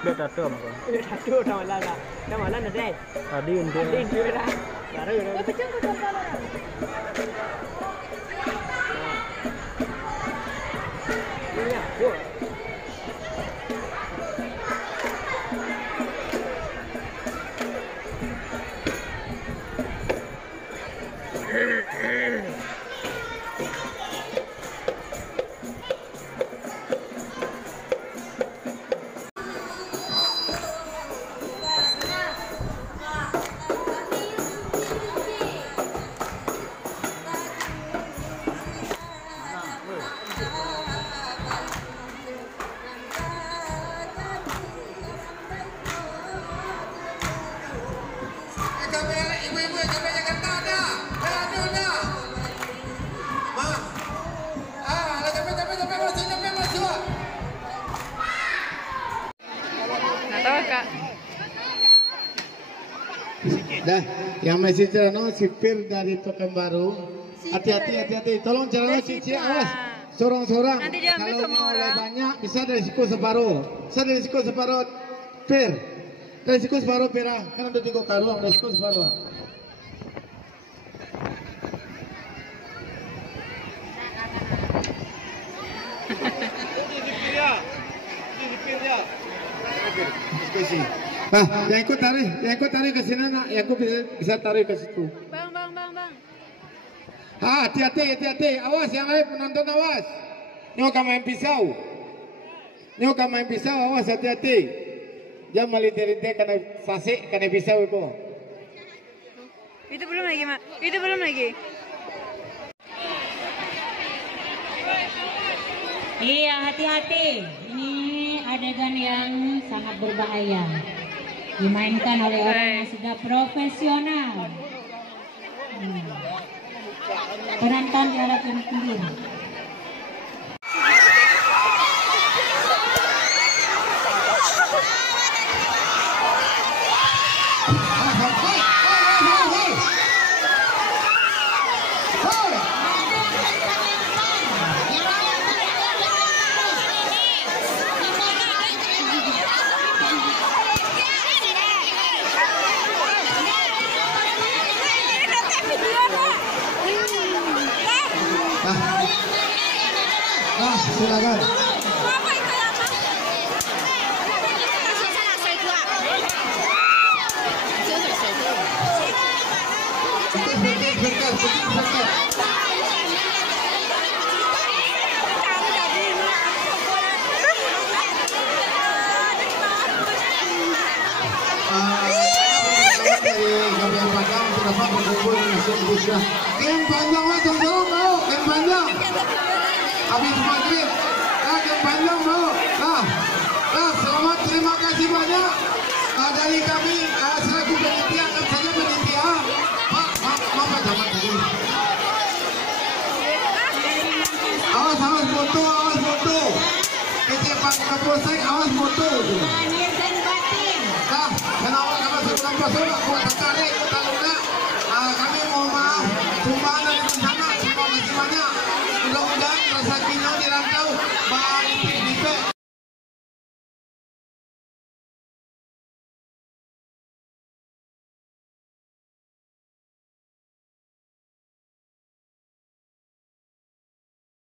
Lihat tattoo apa? Tattoo nama mana deh? Tadi untuk Dah. Baru udah. Iya, gua. Dah, yang masih Cerano sipir dari Pekanbaru. Hati-hati. Tolong Cerano cici awas. Sorang-sorang. Kalau mau banyak bisa dari siku separuh. Pir. Dari siku separuh pira. Kan ada 3 karung, dari siku separuh. Nah, yang ikut tarik ke sini nak, yang ikut bisa tarik ke situ. Bang. Hati-hati, awas yang lain penonton awas. Nyo main pisau, awas hati-hati. Jangan melinte-linte karena fasik karena pisau itu. Itu belum lagi. Iya, hati-hati. Ini adegan yang sangat berbahaya. Dimainkan oleh orang yang sudah profesional. Penonton diharapkan turun. Silakan. Yang panjang lah, jangan mau. Yang panjang. Habis maghrib. Yang panjang mau. Selamat, terima kasih banyak. Dari kami selaku panitia, anggap saja panitia. Maaf zaman tadi. Awas foto. Kecepat kapolsek, awas foto. Kenapa sebelum pasal aku tertarik taluna. Kami mau maaf. Cuma dari sana, terima kasih banyak. Mudah-mudahan rasa